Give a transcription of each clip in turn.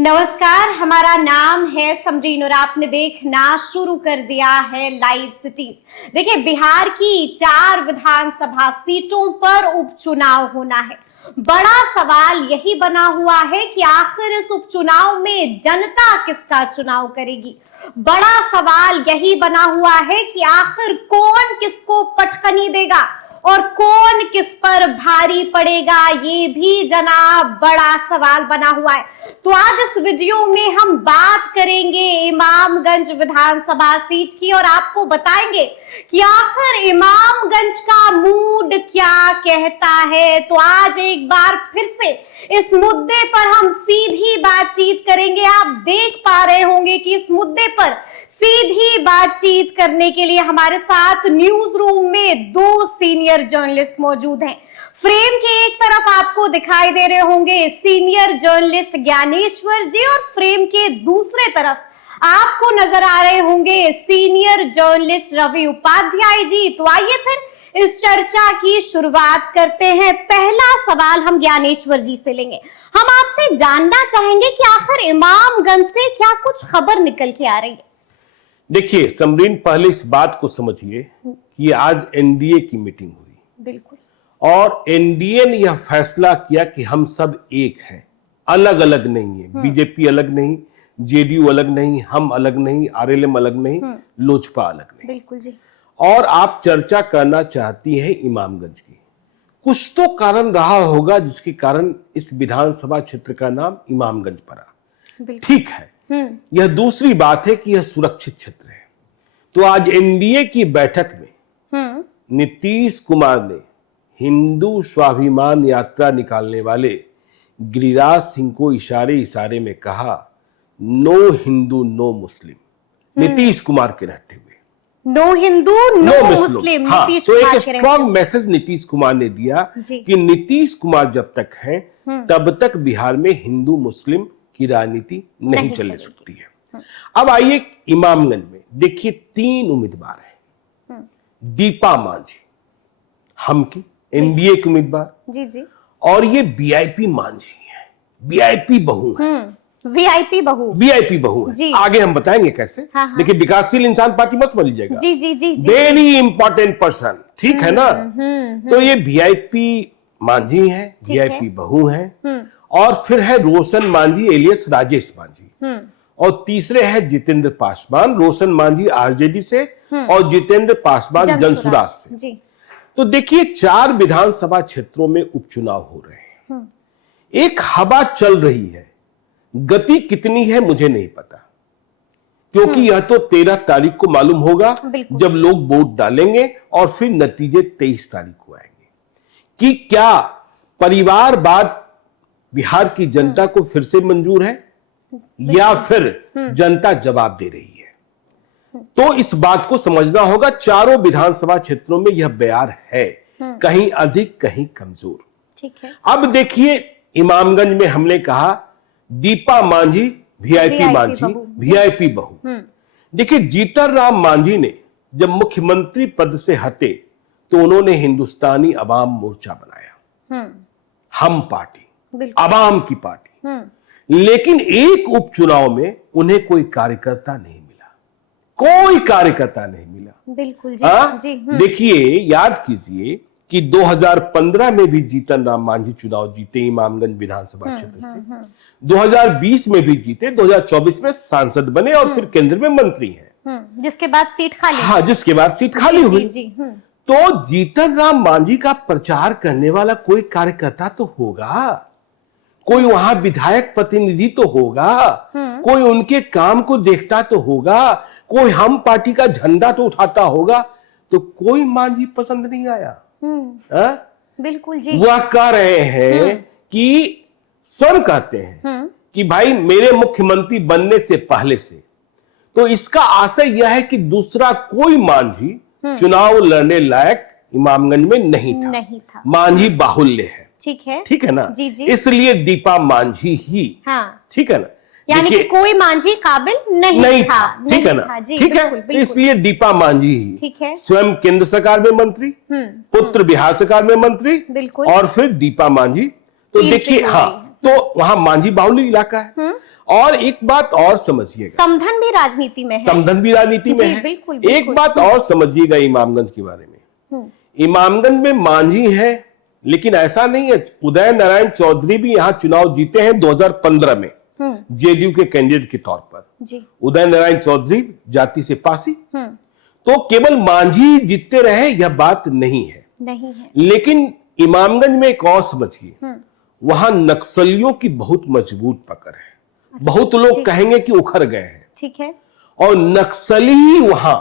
नमस्कार, हमारा नाम है समरीन और आपने देखना शुरू कर दिया है लाइव सिटीज। देखिए, बिहार की 4 विधानसभा सीटों पर उपचुनाव होना है। बड़ा सवाल यही बना हुआ है कि आखिर इस उपचुनाव में जनता किसका चुनाव करेगी। बड़ा सवाल यही बना हुआ है कि आखिर कौन किसको पटकनी देगा और कौन किस पर भारी पड़ेगा, ये भी जनाब बड़ा सवाल बना हुआ है। तो आज इस वीडियो में हम बात करेंगे इमामगंज विधानसभा सीट की और आपको बताएंगे कि आखिर इमामगंज का मूड क्या कहता है। तो आज एक बार फिर से इस मुद्दे पर हम सीधी बातचीत करेंगे। आप देख पा रहे होंगे कि इस मुद्दे पर सीधी बातचीत करने के लिए हमारे साथ न्यूज रूम में 2 सीनियर जर्नलिस्ट मौजूद हैं। फ्रेम के एक तरफ आपको दिखाई दे रहे होंगे सीनियर जर्नलिस्ट ज्ञानेश्वर जी और फ्रेम के दूसरे तरफ आपको नजर आ रहे होंगे सीनियर जर्नलिस्ट रवि उपाध्याय जी। तो आइए फिर इस चर्चा की शुरुआत करते हैं। पहला सवाल हम ज्ञानेश्वर जी से लेंगे। हम आपसे जानना चाहेंगे कि आखिर इमामगंज से क्या कुछ खबर निकल के आ रही है। देखिए समरीन, पहले इस बात को समझिए कि आज एनडीए की मीटिंग हुई। बिल्कुल। और एनडीए ने यह फैसला किया कि हम सब एक हैं, अलग अलग नहीं है। बीजेपी अलग नहीं, जेडीयू अलग नहीं, हम अलग नहीं, आरएलएम अलग नहीं, लोजपा अलग नहीं। बिल्कुल जी। और आप चर्चा करना चाहती हैं इमामगंज की। कुछ तो कारण रहा होगा जिसके कारण इस विधानसभा क्षेत्र का नाम इमामगंज पड़ा। ठीक है, यह दूसरी बात है कि यह सुरक्षित क्षेत्र है। तो आज एनडीए की बैठक में नीतीश कुमार ने हिंदू स्वाभिमान यात्रा निकालने वाले गिरिराज सिंह को इशारे में कहा, नो हिंदू नो मुस्लिम। नीतीश कुमार के रहते हुए नो हिंदू नो मुस्लिम। हाँ, तो एक स्ट्रॉन्ग मैसेज नीतीश कुमार ने दिया कि नीतीश कुमार जब तक हैं तब तक बिहार में हिंदू मुस्लिम की राजनीति नहीं चल सकती है। अब आइए इमामगंज में देखिए, 3 उम्मीदवार हैं। दीपा मांझी हम की एनडीए की उम्मीदवार जी जी, और ये वीआईपी मांझी है, वीआईपी बहू है। वीआईपी बहू है। आगे हम बताएंगे कैसे। देखिए, विकासशील इंसान पार्टी मत समझ लीजिएगा। जी जी जी, वेरी इंपॉर्टेंट पर्सन, ठीक है ना। तो ये वीआईपी मांझी है, वीआईपी बहू है। और फिर है रोशन मांझी एलियस राजेश मांझी। और तीसरे है जितेंद्र पासवान। रोशन मांझी आरजेडी से और जितेंद्र पासवान जनसुराज से। तो देखिए, 4 विधानसभा क्षेत्रों में उपचुनाव हो रहे हैं। एक हवा चल रही है, गति कितनी है मुझे नहीं पता, क्योंकि यह तो 13 तारीख को मालूम होगा जब लोग वोट डालेंगे और फिर नतीजे 23 तारीख को आएंगे कि क्या परिवारवाद बिहार की जनता को फिर से मंजूर है या फिर जनता जवाब दे रही है। तो इस बात को समझना होगा। चारों विधानसभा क्षेत्रों में यह बयार है, कहीं अधिक कहीं कमजोर। ठीक है। अब देखिए, इमामगंज में हमने कहा दीपा मांझी वीआईपी मांझी, वीआईपी बहू। देखिए, जीतन राम मांझी ने जब मुख्यमंत्री पद से हटे तो उन्होंने हिंदुस्तानी अवाम मोर्चा बनाया, हम पार्टी, अवाम की पार्टी। लेकिन एक उपचुनाव में उन्हें कोई कार्यकर्ता नहीं मिला, कोई कार्यकर्ता नहीं मिला। बिल्कुल जी। देखिए, याद कीजिए कि 2015 में भी जीतन राम मांझी चुनाव जीते इमामगंज विधानसभा क्षेत्र से। 2020 में भी जीते, 2024 में सांसद बने और फिर केंद्र में मंत्री हैं। जिसके बाद सीट खाली। हाँ, जिसके बाद सीट खाली हुई। तो जीतन राम मांझी का प्रचार करने वाला कोई कार्यकर्ता तो होगा, कोई वहां विधायक प्रतिनिधि तो होगा, कोई उनके काम को देखता तो होगा, कोई हम पार्टी का झंडा तो उठाता होगा। तो कोई मांझी पसंद नहीं आया। बिल्कुल जी। वह कह रहे हैं कि स्वयं कहते हैं कि भाई मेरे मुख्यमंत्री बनने से पहले से तो इसका आशय यह है कि दूसरा कोई मांझी चुनाव लड़ने लायक इमामगंज में नहीं था। मांझी बाहुल्य है। ठीक है ना। जी जी। इसलिए दीपा मांझी ही। हाँ। ठीक है ना, यानी कि कोई मांझी काबिल नहीं था। ठीक है ना। ठीक है, इसलिए दीपा मांझी ही। ठीक है। स्वयं केंद्र सरकार में मंत्री, पुत्र बिहार सरकार में मंत्री, और फिर दीपा मांझी। तो देखिए, हाँ, तो वहां मांझी बाहुल्य इलाका है। और एक बात और समझिएगा, समधन भी राजनीति में है। समधन भी राजनीति में जी, है। बिल्कुल, बिल्कुल। एक बात और समझिएगा इमामगंज के बारे में, इमामगंज में मांझी है, लेकिन ऐसा नहीं है। उदय नारायण चौधरी भी यहां चुनाव जीते हैं 2015 में जेडीयू के कैंडिडेट के तौर पर। जी। उदय नारायण चौधरी जाति से पासी, तो केवल मांझी जीतते रहे यह बात नहीं है। नहीं है। लेकिन इमामगंज में एक और समझिए, वहां नक्सलियों की बहुत मजबूत पकड़ है। बहुत लोग कहेंगे कि उखड़ गए हैं, ठीक है, और नक्सली ही वहां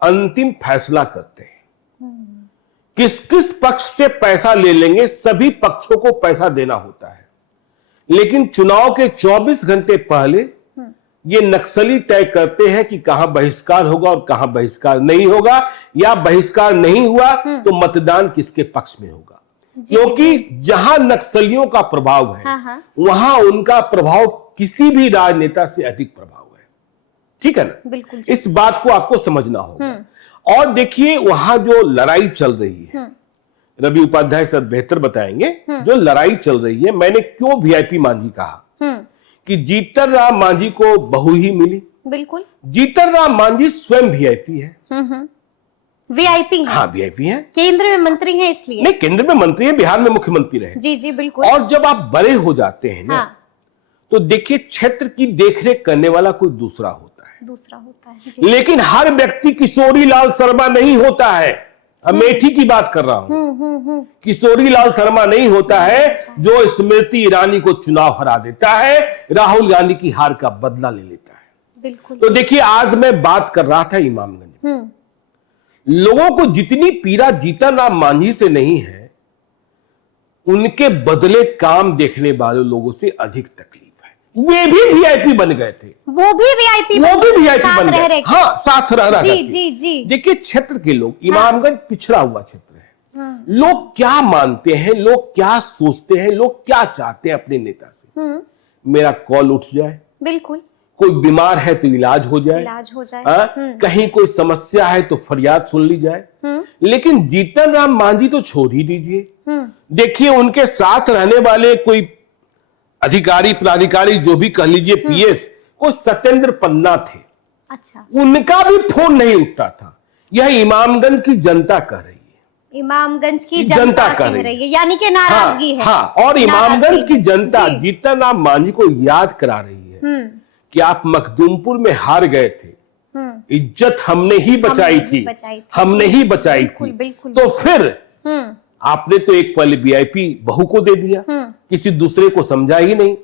अंतिम फैसला करते हैं। किस किस पक्ष से पैसा ले लेंगे, सभी पक्षों को पैसा देना होता है। लेकिन चुनाव के 24 घंटे पहले ये नक्सली तय करते हैं कि कहां बहिष्कार होगा और कहां बहिष्कार नहीं होगा, या बहिष्कार नहीं हुआ तो मतदान किसके पक्ष में होगा। क्योंकि जहां नक्सलियों का प्रभाव है, वहां उनका प्रभाव किसी भी राजनेता से अधिक प्रभाव है। ठीक है ना? बिल्कुल। इस बात को आपको समझना होगा। और देखिए वहां जो लड़ाई चल रही है, रवि उपाध्याय सर बेहतर बताएंगे, जो लड़ाई चल रही है, मैंने क्यों वीआईपी मांझी कहा कि जीतन राम मांझी को बहू ही मिली। बिल्कुल। जीतन राम मांझी स्वयं वीआईपी है। वीआईपी है। हाँ, वीआईपी है। केंद्र में मंत्री हैं इसलिए। नहीं, केंद्र में मंत्री है, बिहार में मुख्यमंत्री रहे। जी जी बिल्कुल। और जब आप बड़े हो जाते हैं ना, तो देखिए क्षेत्र की देखरेख करने वाला कोई दूसरा होता है। दूसरा होता है जी। लेकिन हर व्यक्ति किशोरी लाल शर्मा नहीं होता है। अमेठी की बात कर रहा हूं। किशोरी लाल शर्मा नहीं होता है जो स्मृति ईरानी को चुनाव हरा देता है, राहुल गांधी की हार का बदला ले लेता है। बिल्कुल। तो देखिए आज मैं बात कर रहा था इमामगंज में, लोगों को जितनी पीड़ा जीतन राम मांझी से नहीं है, उनके बदले काम देखने वाले लोगों से अधिक तकलीफ है। वे भी वीआईपी बन गए थे। वो भी वीआईपी बन गए। हाँ, साथ रह जी जी जी। देखिए क्षेत्र के लोग, इमामगंज पिछड़ा हुआ क्षेत्र है। लोग क्या मानते हैं, लोग क्या सोचते हैं, लोग क्या चाहते हैं अपने नेता से। मेरा कॉल उठ जाए, बिल्कुल, कोई बीमार है तो इलाज हो जाए, कहीं कोई समस्या है तो फरियाद सुन ली जाए। लेकिन जीतन राम मांझी तो छोड़ ही दीजिए। देखिए उनके साथ रहने वाले कोई अधिकारी प्राधिकारी, जो भी कह लीजिए, पीएस, को सत्येंद्र पन्ना थे। अच्छा। उनका भी फोन नहीं उठता था। यह इमामगंज की जनता कह रही है। इमामगंज की जनता कह रही है, यानी कि नाराजगी है। हाँ, और इमामगंज की जनता जीतन राम मांझी को याद करा रही है कि आप मखदूमपुर में हार गए थे, इज्जत हमने ही बचाई थी, हमने ही बचाई थी। तो फिर आपने तो एक पल वीआईपी बहू को दे दिया, किसी दूसरे को समझा ही नहीं।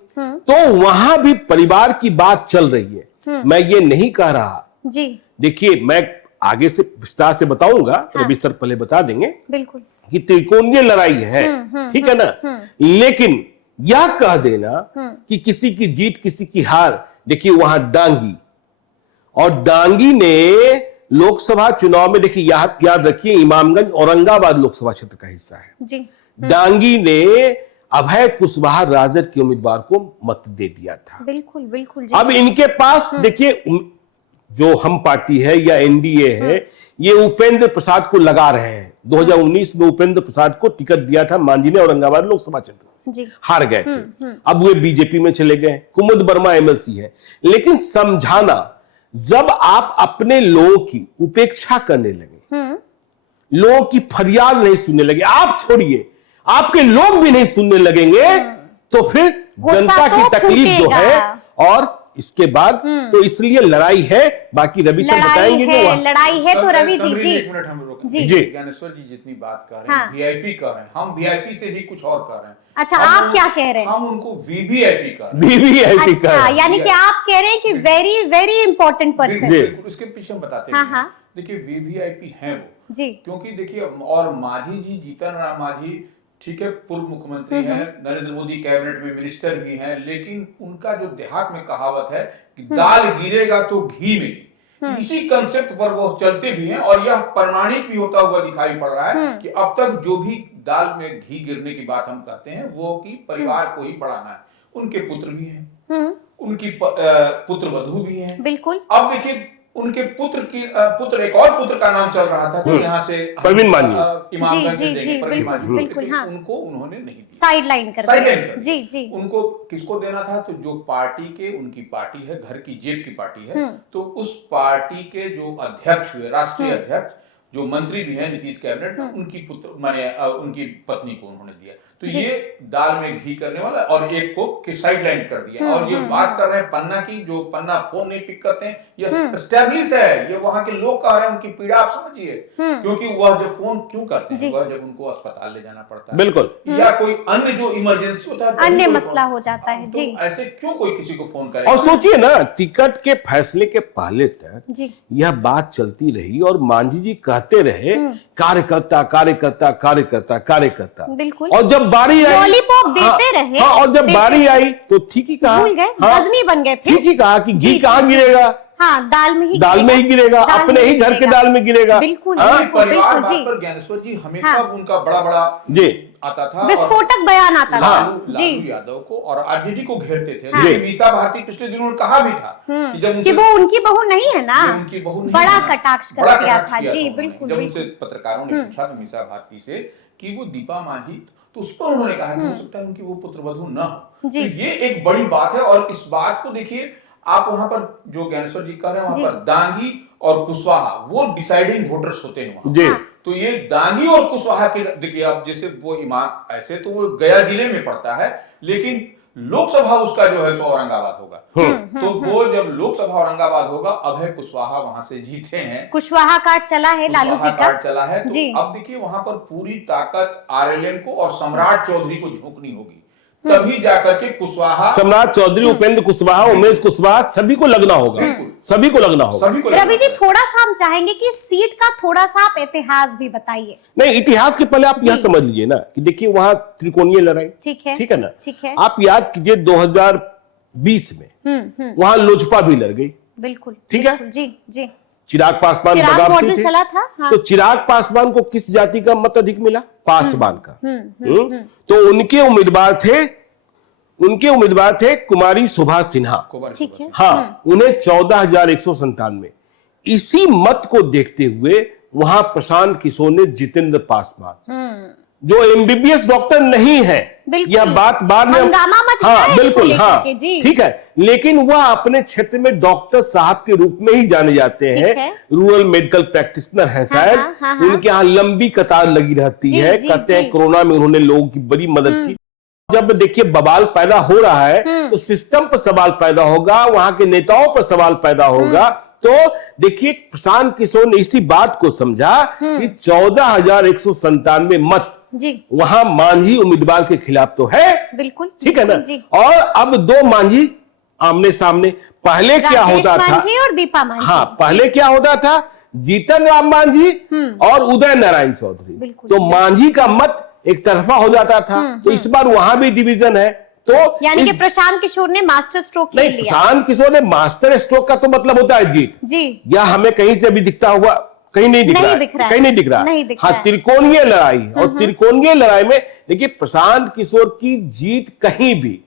तो वहां भी परिवार की बात चल रही है। मैं ये नहीं कह रहा जी। देखिए मैं आगे से विस्तार से बताऊंगा, रवि सर पहले बता देंगे बिल्कुल कि त्रिकोणीय लड़ाई है, ठीक है ना। लेकिन यह कह देना कि किसी की जीत किसी की हार, देखिए वहां डांगी, और डांगी ने लोकसभा चुनाव में, देखिए याद रखिए इमामगंज औरंगाबाद लोकसभा क्षेत्र का हिस्सा है जी। डांगी ने अभय कुशवाहा राजद के उम्मीदवार को मत दे दिया था। बिल्कुल बिल्कुल जी। अब इनके पास देखिए जो हम पार्टी है या एनडीए है, ये उपेंद्र प्रसाद को लगा रहे हैं। 2019 में उपेंद्र प्रसाद को टिकट दिया था मांझी ने औरंगाबाद लोकसभा क्षेत्र से, जी। हार गए थे। अब वे बीजेपी में चले गए। कुमुद वर्मा एमएलसी है। लेकिन समझाना, जब आप अपने लोगों की उपेक्षा करने लगे, लोगों की फरियाद नहीं सुनने लगे, आप छोड़िए आपके लोग भी नहीं सुनने लगेंगे, तो फिर जनता की तकलीफ जो है, और इसके बाद तो इसलिए लड़ाई है। बाकी रवि सर बताएंगे कि लड़ाई है तो रवि जी जी एक मिनट हम रोकें। जी ज्ञानेश्वर जी जितनी बात कर रहे हैं, वीआईपी कर रहे हैं, हम वीआईपी से भी कुछ और कर रहे हैं। अच्छा, आप क्या कह रहे हैं? हम उनको वीवीआईपी कर रहे हैं। वीवीआईपी अच्छा, कर रहे हैं। यानी कि आप कह रहे हैं कि वेरी वेरी इंपॉर्टेंट पर्सन। उसके पीछे हम बताते हैं। देखिए वीवीआईपी है वो जी, क्योंकि देखिए, और मांझी जी, जीतन राम मांझी, ठीक है, पूर्व मुख्यमंत्री हैं, नरेंद्र मोदी कैबिनेट में मिनिस्टर भी हैं, लेकिन उनका जो देहात में कहावत है कि दाल गिरेगा तो घी में, इसी कंसेप्ट पर वो चलते भी हैं। और यह प्रमाणित भी होता हुआ दिखाई पड़ रहा है कि अब तक जो भी दाल में घी गिरने की बात हम कहते हैं, वो कि परिवार को ही बढ़ाना है। उनके पुत्र भी हैं, उनकी पुत्र वधू भी हैं। बिल्कुल। अब देखिए उनके पुत्र एक और पुत्र का नाम चल रहा था कि यहाँ से परवीन मांझी। इमामगंज जी, से जी, देंगे, परवीन बिल्कुल, मांझी। बिल्कुल, लेकिन हाँ। उनको उन्होंने नहीं दिया, साइड लाइन कर साइडलाइन दिया। कर जी दिया। जी उनको किसको देना था? तो जो पार्टी के, उनकी पार्टी है, घर की जेब की पार्टी है, तो उस पार्टी के जो अध्यक्ष हुए, राष्ट्रीय अध्यक्ष, जो मंत्री भी हैं नीतीश कैबिनेट में, उनकी पुत्र माने उनकी पत्नी को उन्होंने दिया। तो ये दाल में घी करने वाला, और एक को साइडलाइन कर दिया। और ये बात कर रहे हैं पन्ना की, जो पन्ना फोन नहीं पिक करते हैं, ये एस्टेब्लिश है, ये वहां के लोग कह रहे हैं, उनकी पीड़ा आप समझिए। क्योंकि वह जब फोन क्यों करते हैं, वह जब उनको अस्पताल ले जाना पड़ता है, बिल्कुल, या कोई अन्य जो इमरजेंसी होता है, अन्य मसला हो जाता है। तो जी, ऐसे क्यों कोई किसी को फोन करेगा? और सोचिए ना, टिकट के फैसले के पहले तक जी, यह बात चलती रही और मांझी जी कहते रहे कार्यकर्ता कार्यकर्ता कार्यकर्ता कार्यकर्ता, बिल्कुल। और जब बारी आई, लॉलीपॉप देते रहे। हाँ, और जब बारी आई तो ठीक ही कहा, भूल गए, हाँ, गजनी बन गए फिर। ठीक ही कहा कि घी जी, कहाँ जी, गिरेगा? हाँ, दाल में ही गिरेगा, दाल अपने में ही घर के दाल में गिरेगा। बिल्कुल, हाँ? बिल्कुल, परिवार बिल्कुल, जी। बात पर ज्ञानेश्वर जी हमेशा हाँ। उनका बड़ा जी आता था, विस्फोटक बयान आता था। जी, लालू यादव को और आरजेडी को घेरते थे। हाँ। लेकिन मीसा भारती पिछले दिनों ने कहा भी था कि जब कि वो उनकी बहू नहीं है ना, ये उनकी बहू नहीं बड़ा है ना, कटाक्ष कर बड़ा दिया कटाक्ष था। किया जी, उन्होंने। बिल्कुल, जब उनसे बिल्कुल। पत्रकारों ने पूछा तो मीसा भारती से कि वो दीपा मांझी, तो उस पर उन्होंने कहा कि हो सकता है उनकी वो पुत्रवधू न हो। जी। तो ये एक बड़ी बात है। और इस बात को देखिए, आप वहां पर जो ज्ञानेश्वर जी कह रहे हैं, वहां पर दांगी और कुशवाहा वो डिसाइडिंग वोटर्स होते हैं वहां। जी, तो ये दांगी और कुशवाहा के, देखिए अब जैसे वो इमाम, ऐसे तो वो गया जिले में पड़ता है, लेकिन लोकसभा उसका जो है सो औरंगाबाद होगा। तो वो जब लोकसभा औरंगाबाद होगा, अभय कुशवाहा वहां से जीते हैं, कुशवाहा कार्ड चला है लालू जी का। कार्ड चला है। तो जी। अब देखिए वहां पर पूरी ताकत आरएलएन को और सम्राट चौधरी को झोंकनी होगी, तभी जाकर के कुशवाहा, सम्राट चौधरी, उपेंद्र कुशवाहा, उमेश कुशवाहा, सभी को लगना होगा, सभी को लगना होगा। सभी को रवि जी, थोड़ा सा हम चाहेंगे कि सीट का थोड़ा सा आप इतिहास भी बताइए। नहीं, इतिहास के पहले आप यह समझ लीजिए ना कि देखिए वहां त्रिकोणीय लड़ाई, ठीक है, ठीक है ना, ठीक है। आप याद कीजिए 2020 में वहां लोजपा भी लड़ गई, बिल्कुल, ठीक है? बिल्कुल, जी जी। चिराग पासवान चिराग बगावती मॉडल थे। चला था, हाँ। तो चिराग पासवान को किस जाति का मत अधिक मिला? पासवान का। तो उनके उम्मीदवार थे कुमारी शोभा सिन्हा, ठीक है। हाँ, उन्हें 14,197। इसी मत को देखते हुए वहां प्रशांत किशोर ने जितेंद्र पासवान, जो एमबीबीएस डॉक्टर नहीं है, बिल्कुल। यह बात बाद में हंगामा मच गया है इसको बिल्कुल, लेकर हाँ, के, जी। ठीक है, लेकिन वह अपने क्षेत्र में डॉक्टर साहब के रूप में ही जाने जाते ठीक हैं, है। रूरल मेडिकल प्रैक्टिशनर हैं शायद। हाँ। उनके यहाँ लंबी कतार लगी रहती जी, है। जी, कहते हैं जी। कोरोना में उन्होंने लोगों की बड़ी मदद की। जब देखिए बवाल पैदा हो रहा है तो सिस्टम पर सवाल पैदा होगा, वहां के नेताओं पर सवाल पैदा होगा। तो देखिए प्रशांत किशोर ने इसी बात को समझा कि 14,197 मत जी, वहां मांझी उम्मीदवार के खिलाफ तो है, बिल्कुल, ठीक है ना। जी। और अब दो मांझी आमने सामने। पहले क्या राकेश होता था? मांझी और दीपा मांझी। हाँ, पहले क्या होता था? जीतन राम मांझी और उदय नारायण चौधरी। बिल्कुल। तो मांझी का मत एक तरफा हो जाता था। तो इस बार वहां भी डिवीजन है। तो यानी कि प्रशांत किशोर ने मास्टर स्ट्रोक खेल नहीं, लिया। प्रशांत किशोर ने मास्टर स्ट्रोक का तो मतलब होता है जीत। जी, या हमें कहीं से भी दिखता हुआ कहीं नहीं दिख नहीं रहा है, दिख रहा है। कहीं नहीं दिख रहा नहीं दिख हाँ, रहा है। त्रिकोणीय लड़ाई। और त्रिकोणीय लड़ाई में देखिए प्रशांत किशोर की जीत कहीं भी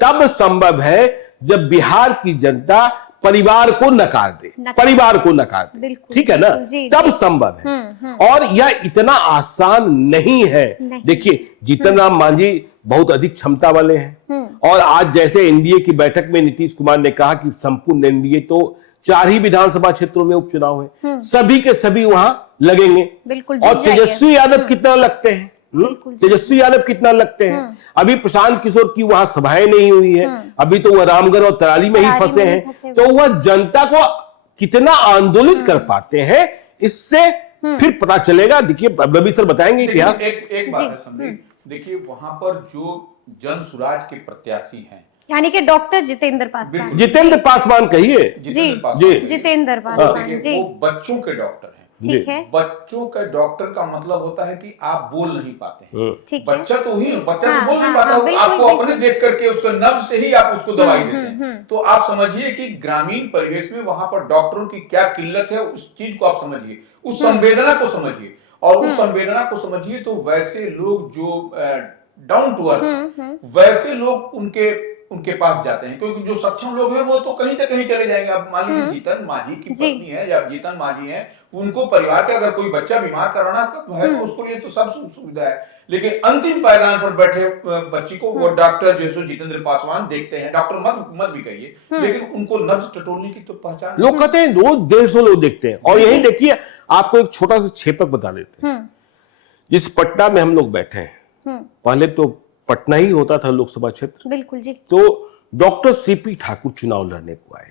तब संभव है जब बिहार की जनता परिवार को नकार दे, परिवार को नकार दे, बिल्कुल, ठीक है ना, जी, तब जी। संभव है। और यह इतना आसान नहीं है। नहीं। देखिए जीतन राम मांझी बहुत अधिक क्षमता वाले हैं। और आज जैसे एनडीए की बैठक में नीतीश कुमार ने कहा कि संपूर्ण एनडीए, तो 4 ही विधानसभा क्षेत्रों में उपचुनाव है, सभी के सभी वहां लगेंगे। बिल्कुल, और जुट जाइए। तेजस्वी यादव कितना लगते हैं? तेजस्वी यादव कितना लगते हैं? अभी प्रशांत किशोर की वहां सभाएं नहीं हुई है, अभी तो वह रामगढ़ और तरारी में ही फंसे हैं। तो वह जनता को कितना आंदोलित कर पाते हैं, इससे फिर पता चलेगा। देखिए रवि सर बताएंगे इतिहास। एक बात है समझिए, देखिए वहां पर जो जन सुराज के प्रत्याशी हैं, यानी कि डॉक्टर जितेंद्र पासवान। जितेंद्र पासवान कहिए। जी, जी। जितेंद्र पासवान जी, वो बच्चों के डॉक्टर हैं। ठीक है, बच्चों का डॉक्टर का मतलब होता है कि आप बोल नहीं पाते हैं। ठीक है। बच्चा तो ही बच्चा हाँ, तो बोल नहीं हाँ, पाता, हाँ, बिल्कुल, आपको बिल्कुल। अपने देख करके उसको नब्ज से ही आप उसको दवाई देते हैं। तो आप समझिए कि ग्रामीण परिवेश में वहां पर डॉक्टरों की क्या किल्लत है, उस चीज को आप समझिए, उस संवेदना को समझिए। और उस संवेदना को समझिए तो वैसे लोग जो डाउन टू अर्थ, वैसे लोग उनके उनके पास जाते हैं, क्योंकि जो सक्षम लोग हैं वो तो कहीं से कहीं चले जाएंगे। अब मान लीजिए जीतन मांझी की पत्नी है या जीतन मांझी है, उनको परिवार के अगर कोई बच्चा बीमार कराना है तो उसके लिए तो सब सुविधा है, लेकिन अंतिम पायदान पर बैठे बच्ची को वो डॉक्टर जो है सो जितेंद्र पासवान देखते हैं। डॉक्टर मत भी कहिए, लेकिन उनको नब्ज टटोलने की तो पहचान। लोग कहते हैं रोज 150 लोग देखते हैं। और यही देखिए, आपको एक छोटा सा छेपक बता देते हैं। जिस पटना में हम लोग बैठे हैं, पहले तो पटना ही होता था लोकसभा क्षेत्र, बिल्कुल जी। तो डॉक्टर सीपी ठाकुर चुनाव लड़ने को आए,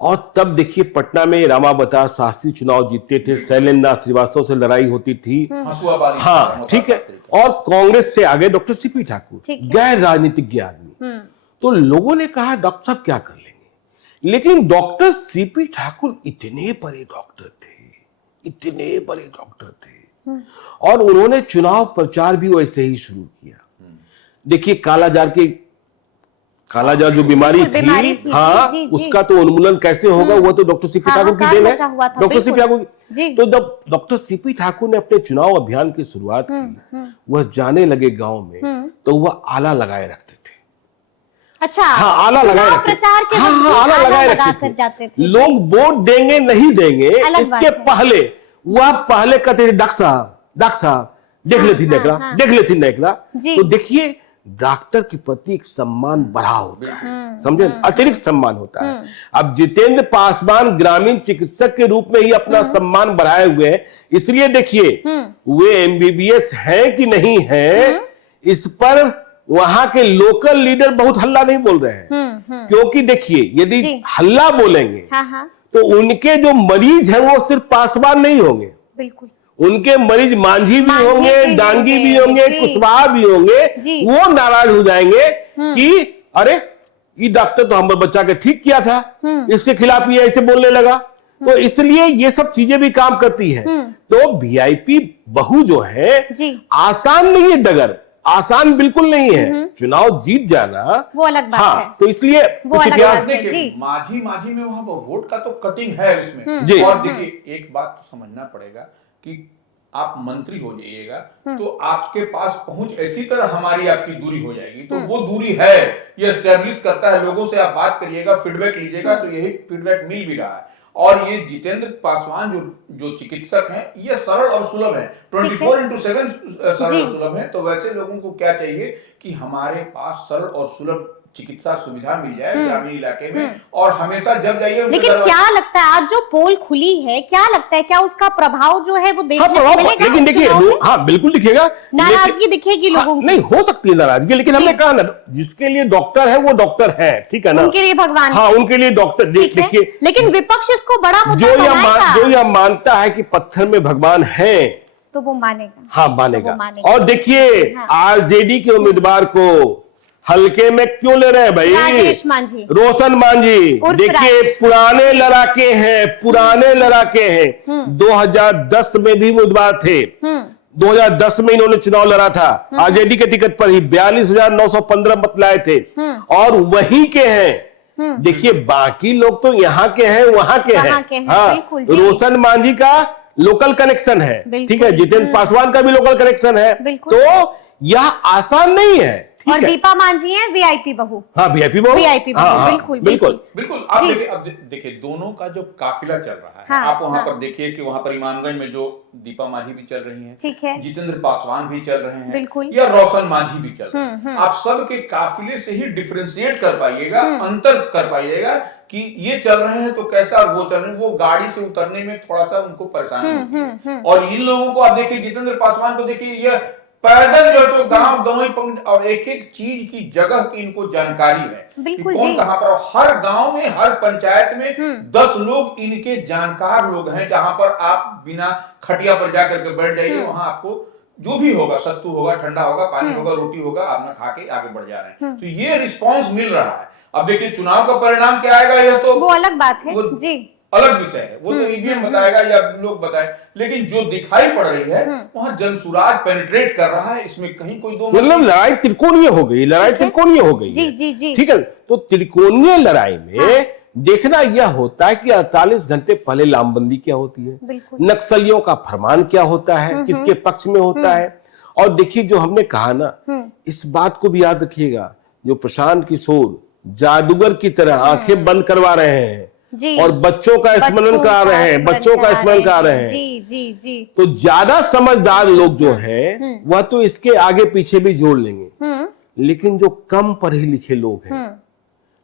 और तब देखिए पटना में रामावतार शास्त्री चुनाव जीतते थे, शैलेंद्र श्रीवास्तव से लड़ाई होती थी। हाँ ठीक है, और कांग्रेस से आगे डॉक्टर सीपी ठाकुर, गैर राजनीतिज्ञ आदमी। तो लोगों ने कहा डॉक्टर साहब क्या कर लेंगे, लेकिन डॉक्टर सीपी ठाकुर इतने बड़े डॉक्टर थे, इतने बड़े डॉक्टर थे, और उन्होंने चुनाव प्रचार भी वैसे ही शुरू किया। देखिए कालाजार जो बीमारी थी, हाँ जी, जी, उसका तो उन्मूलन कैसे होगा, वो तो डॉक्टर सीपी ठाकुर की देन है। डॉक्टर सीपी ठाकुर की। तो जब डॉक्टर सीपी ठाकुर ने अपने चुनाव अभियान की शुरुआत की, वह जाने लगे गांव में, तो वह आला लगाए रखते थे। अच्छा, हाँ, आला लगाए रखते थे। हाँ, आला लगाए रखते थे। लोग वोट देंगे नहीं देंगे इसके पहले वह पहले कहते थे डॉक्टर साहब देख लेती नेकरा। तो देखिए डॉक्टर के प्रति एक सम्मान बढ़ा होता है, समझे, अतिरिक्त सम्मान होता है। अब जितेंद्र पासवान ग्रामीण चिकित्सक के रूप में ही अपना सम्मान बढ़ाए हुए हैं, इसलिए देखिए वे एमबीबीएस हैं कि नहीं है, इस पर वहां के लोकल लीडर बहुत हल्ला नहीं बोल रहे हैं। क्योंकि देखिए यदि हल्ला बोलेंगे तो उनके जो मरीज हैं वो सिर्फ पासवान नहीं होंगे, बिल्कुल उनके मरीज मांझी भी होंगे, डांगी भी होंगे, कुशवाहा भी होंगे। वो नाराज हो जाएंगे कि अरे ये डॉक्टर तो हमारे बच्चा के ठीक किया था, इसके खिलाफ ये ऐसे बोलने लगा। तो इसलिए ये सब चीजें भी काम करती है। तो वीआईपी बहू जो है आसान नहीं है, डगर आसान बिल्कुल नहीं है। चुनाव जीत जाना वो अलग बात है। तो इसलिए वो अलग बात है जी। माझी में वहां वोट का तो कटिंग है इसमें। और देखिए एक बात तो समझना पड़ेगा कि आप मंत्री हो जाइएगा तो आपके पास पहुंच ऐसी तरह हमारी आपकी दूरी हो जाएगी, तो वो दूरी है, ये एस्टेब्लिश करता है। लोगों से आप बात करिएगा, फीडबैक लीजिएगा, तो यही फीडबैक मिल भी रहा है। और ये जितेंद्र पासवान जो चिकित्सक हैं, ये सरल और सुलभ है, 24/7 सरल और सुलभ है। तो वैसे लोगों को क्या चाहिए कि हमारे पास सरल और सुलभ चिकित्सा सुविधा मिल जाए ग्रामीण इलाके में, और हमेशा जब जाइए। लेकिन क्या लगता है आज जो पोल खुली है, क्या लगता है क्या उसका प्रभाव जो है वो देखने को मिलेगा? लेकिन देखिए हाँ बिल्कुल दिखेगा, नाराजगी दिखेगी लोगों की। नहीं हो सकती है नाराजगी, लेकिन हमने कहा ना जिसके लिए डॉक्टर है वो डॉक्टर है, ठीक है ना, उनके लिए भगवान। हाँ उनके लिए डॉक्टर। देखिए लेकिन विपक्ष इसको बड़ा मुद्दा बनाएगा। जो यह मानता है कि पत्थर में भगवान है तो वो मानेगा। हाँ मानेगा। और देखिए आरजेडी के उम्मीदवार को हल्के में क्यों ले रहे हैं भाई? राजेश मांझी, रोशन मांझी, देखिए पुराने लड़ाके हैं, 2010 में भी उम्मीदवार थे। 2010 में इन्होंने चुनाव लड़ा था आरजेडी के टिकट पर ही, 42,915 मत लाए थे, और वहीं के हैं। देखिए बाकी लोग तो यहाँ के हैं, वहां के हैं। हाँ, रोशन मांझी का लोकल कनेक्शन है, ठीक है, जितेंद्र पासवान का भी लोकल कनेक्शन है। तो यह आसान नहीं है। और दीपा मांझी है वीआईपी बहू। हाँ वीआईपी बहू, बिल्कुल। अब देखिए दोनों का जो काफिला चल रहा है, आप वहां पर देखिए कि वहां पर इमामगंज में जो दीपा मांझी भी चल रही हैं, ठीक है, जितेंद्र पासवान भी चल रहे हैं, बिल्कुल, या रोशन मांझी भी चल रहे हैं। आप सब के काफिले से ही डिफरेंशिएट कर पाइएगा, अंतर कर पाइएगा कि ये चल रहे हैं तो कैसा, और वो चल रहे हैं, वो गाड़ी से उतरने में थोड़ा सा उनको परेशानी होती है। और इन लोगों को आप देखिए, जितेंद्र पासवान को देखिए, ये पैदल जो है गांव और एक एक चीज की जगह की इनको जानकारी है कि कौन कहां पर। हर गांव में, हर पंचायत में 10 लोग इनके जानकार लोग हैं, जहां पर आप बिना खटिया पर जाकर के बैठ जाइए, वहां आपको जो भी होगा, सत्तू होगा, ठंडा होगा, पानी होगा, रोटी होगा, आप ना खा के आगे बढ़ जा रहे हैं। तो ये रिस्पॉन्स मिल रहा है। अब देखिए चुनाव का परिणाम क्या आएगा, यह तो वो अलग बात है जी, अलग विषय है, वो तो ईवीएम बताएगा या लोग बताएं। लेकिन जो दिखाई पड़ रही है वहां जनसुराज पेनिट्रेट कर रहा है, इसमें कहीं कोई दो मतलब लड़ाई त्रिकोणीय हो गई, जी, ठीक है। तो त्रिकोणीय लड़ाई में देखना यह होता है कि 48 घंटे पहले लामबंदी क्या होती है, नक्सलियों का फरमान क्या होता है, किसके पक्ष में होता है। और देखिए जो हमने कहा ना, इस बात को भी याद रखिएगा, जो प्रशांत किशोर जादूगर की तरह आंखें बंद करवा रहे हैं जी, और बच्चों का स्मरण करा रहे हैं, बच्चों का स्मरण करा रहे हैं। जी जी जी। तो ज्यादा समझदार लोग जो हैं वह तो इसके आगे पीछे भी जोड़ लेंगे, लेकिन जो कम पढ़े लिखे लोग हैं,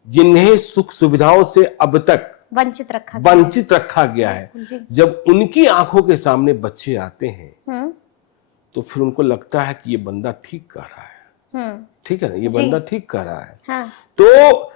जिन्हें सुख सुविधाओं से अब तक वंचित रखा गया है, जब उनकी आंखों के सामने बच्चे आते हैं तो फिर उनको लगता है कि ये बंदा ठीक कर रहा है, ठीक है ना, ये बंदा ठीक कर रहा है। हाँ। तो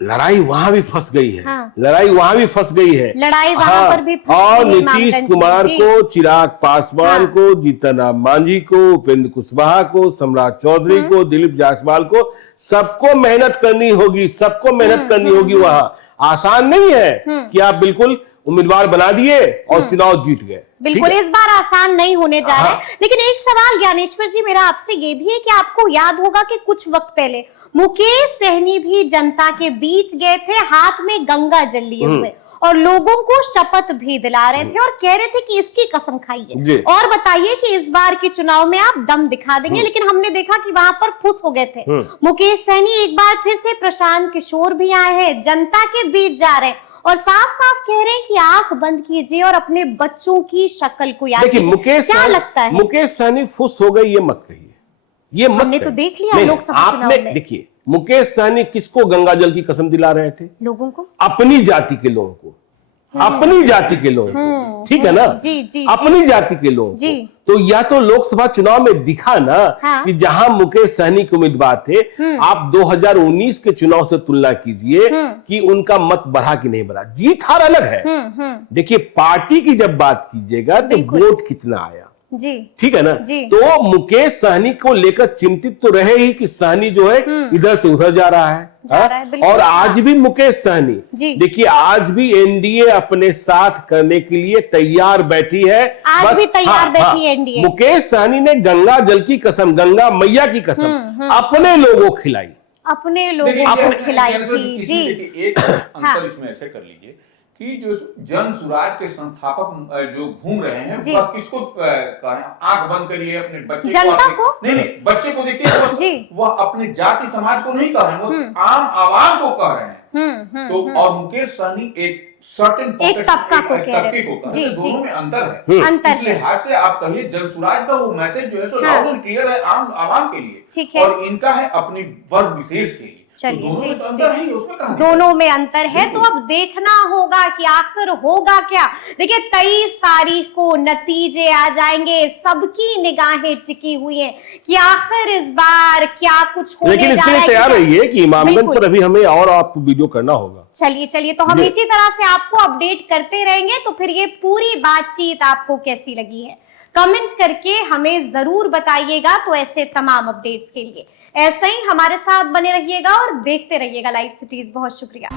लड़ाई वहां भी फंस गई है। हाँ। लड़ाई वहां भी फंस गई है, लड़ाई वहां पर भी फंस और गई है। नीतीश कुमार को, चिराग पासवान को, जीतन राम मांझी को, उपेंद्र कुशवाहा को, सम्राट चौधरी को, दिलीप जायसवाल को, सबको मेहनत करनी होगी, सबको मेहनत करनी होगी। वहां आसान नहीं है कि आप बिल्कुल उम्मीदवार बना दिए और चुनाव जीत गए। बिल्कुल इस बार आसान नहीं होने जा रहा है। लेकिन एक सवाल ज्ञानेश्वर जी मेरा आपसे ये भी है कि आपको याद होगा कि कुछ वक्त पहले मुकेश सहनी भी जनता के बीच गए थे, हाथ में गंगा जल लिए हुए, और लोगों को शपथ भी दिला रहे थे और कह रहे थे कि इसकी कसम खाइए और बताइए कि इस बार के चुनाव में आप दम दिखा देंगे। लेकिन हमने देखा कि वहां पर फुस हो गए थे मुकेश सहनी। एक बार फिर से प्रशांत किशोर भी आए हैं, जनता के बीच जा रहे हैं और साफ साफ कह रहे हैं कि आंख बंद कीजिए और अपने बच्चों की शक्ल को याद कीजिए। क्या लगता है मुकेश सहनी फुस हो गई? ये मत कहिए, ये मत। हमने तो देख लिया लोकसभा चुनाव में। देखिए मुकेश सहनी किसको गंगा जल की कसम दिला रहे थे? लोगों को, अपनी जाति के लोगों को, अपनी जाति के लोगों को, ठीक है ना, जी जी, अपनी जाति के लोगों को। तो या तो लोकसभा चुनाव में दिखा ना कि जहां मुकेश सहनी के उम्मीदवार थे, आप 2019 के चुनाव से तुलना कीजिए कि उनका मत बढ़ा कि नहीं बढ़ा। जीत हार अलग है। देखिए पार्टी की जब बात कीजिएगा तो वोट कितना आया, जी ठीक है ना। तो मुकेश सहनी को लेकर चिंतित तो रहे ही कि सहनी जो है इधर से उधर जा रहा है, और आज भी मुकेश सहनी, देखिए आज भी एनडीए अपने साथ करने के लिए तैयार बैठी है। आज बस भी तैयार बैठी है एनडीए। मुकेश सहनी ने गंगा जल की कसम, गंगा मैया की कसम अपने लोगों खिलाई, अपने लोगों को खिलाई थी। जी एक अंतर इसमें ऐसे कर लीजिए कि जो जन सुराज के संस्थापक जो घूम रहे हैं वह किसको कह रहे हैं? आंख बंद करिए अपने बच्चे जनता को, नहीं बच्चे को देखिए, वह अपने जाति समाज को नहीं कह रहे हैं, वो आम आवाम को कह रहे हैं। तो और मुकेश सहनी एक सर्टेन तबका को कह रहे हैं। दोनों में अंतर है। इस लिहाज से आप कहिए जन सुराज का वो मैसेज जो है सो लाउड एंड क्लियर है आम आवाम के लिए, और इनका है अपनी वर्ग विशेष के लिए। चलिए दोनों में तो अंतर है, उसमें कहां दोनों में अंतर है। तो अब देखना होगा कि आखिर होगा क्या। देखिए 23 तारीख को नतीजे आ जाएंगे, सबकी निगाहें टिकी हुई हैं कि आखिर इस बार क्या कुछ होने जा रहा है। लेकिन इसके लिए तैयार रहिए कि इमामगंज पर अभी हमें और आपको वीडियो करना होगा। चलिए तो हम इसी तरह से आपको अपडेट करते रहेंगे। तो फिर ये पूरी बातचीत आपको कैसी लगी है कमेंट करके हमें जरूर बताइएगा। तो ऐसे तमाम अपडेट्स के लिए ऐसे ही हमारे साथ बने रहिएगा और देखते रहिएगा लाइव सिटीज। बहुत शुक्रिया।